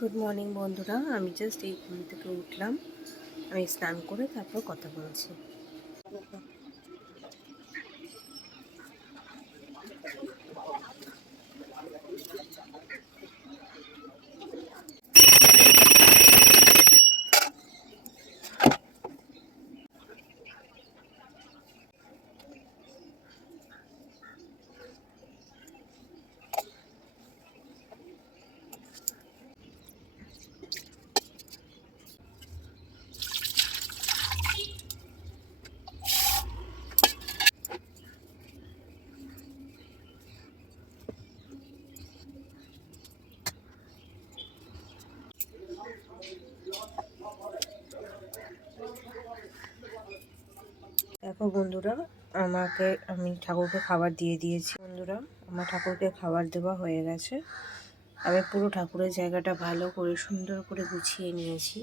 Good morning বন্ধুরা, আমি just এই ঘুম থেকে উঠলাম। আমি স্নান করে তারপর কথা বলছি। দেখো বন্ধুরা, আমি ঠাকুরকে খাবার দিয়ে দিয়েছি। বন্ধুরা, আমার ঠাকুরকে খাবার দেওয়া হয়ে গেছে। আমি পুরো ঠাকুরের জায়গাটা ভালো করে সুন্দর করে গুছিয়ে নিয়েছি।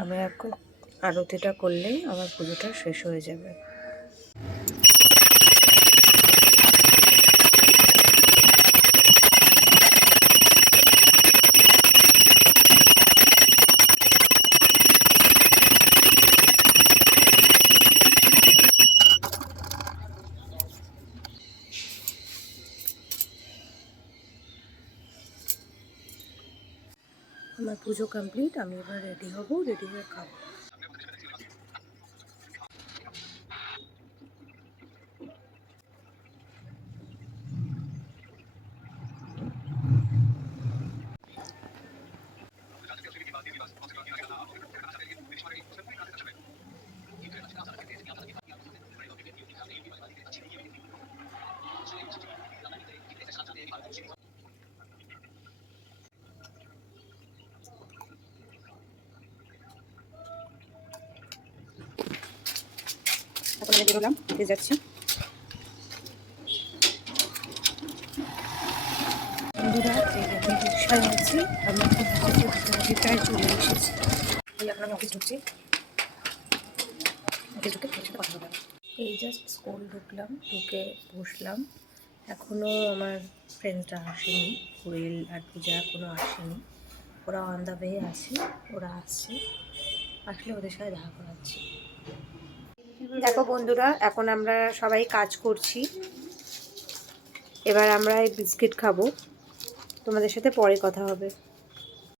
আমি এখন আরতিটা করলেই আমার পুজোটা শেষ হয়ে যাবে। আমার পুজো কমপ্লিট। আমি এবার রেডি হব, রেডি হয়ে খাবো। এখন আমি বেরোলাম, যাচ্ছি। বন্ধুরা, আমি রিক্সায় আছি। আমি অফিসে প্রায় চলে এসেছি। এখন আমি অফিস ঢুকছি। অফিস ঢুকে সাথে কথা বললাম। এই জাস্ট স্কুল ঢুকলাম, ঢুকে বসলাম। এখনও আমার ফ্রেন্ডসরা আসেনি, কোয়েল আর পূজা এখনও আসেনি। ওরা অন দ্য ওয়ে আছে, ওরা আসছে। আসলে ওদের সাথে দেখা করাচ্ছি। দেখো বন্ধুরা, এখন আমরা সবাই কাজ করছি। এবার আমরা এই বিস্কিট খাবো। তোমাদের সাথে পরে কথা হবে।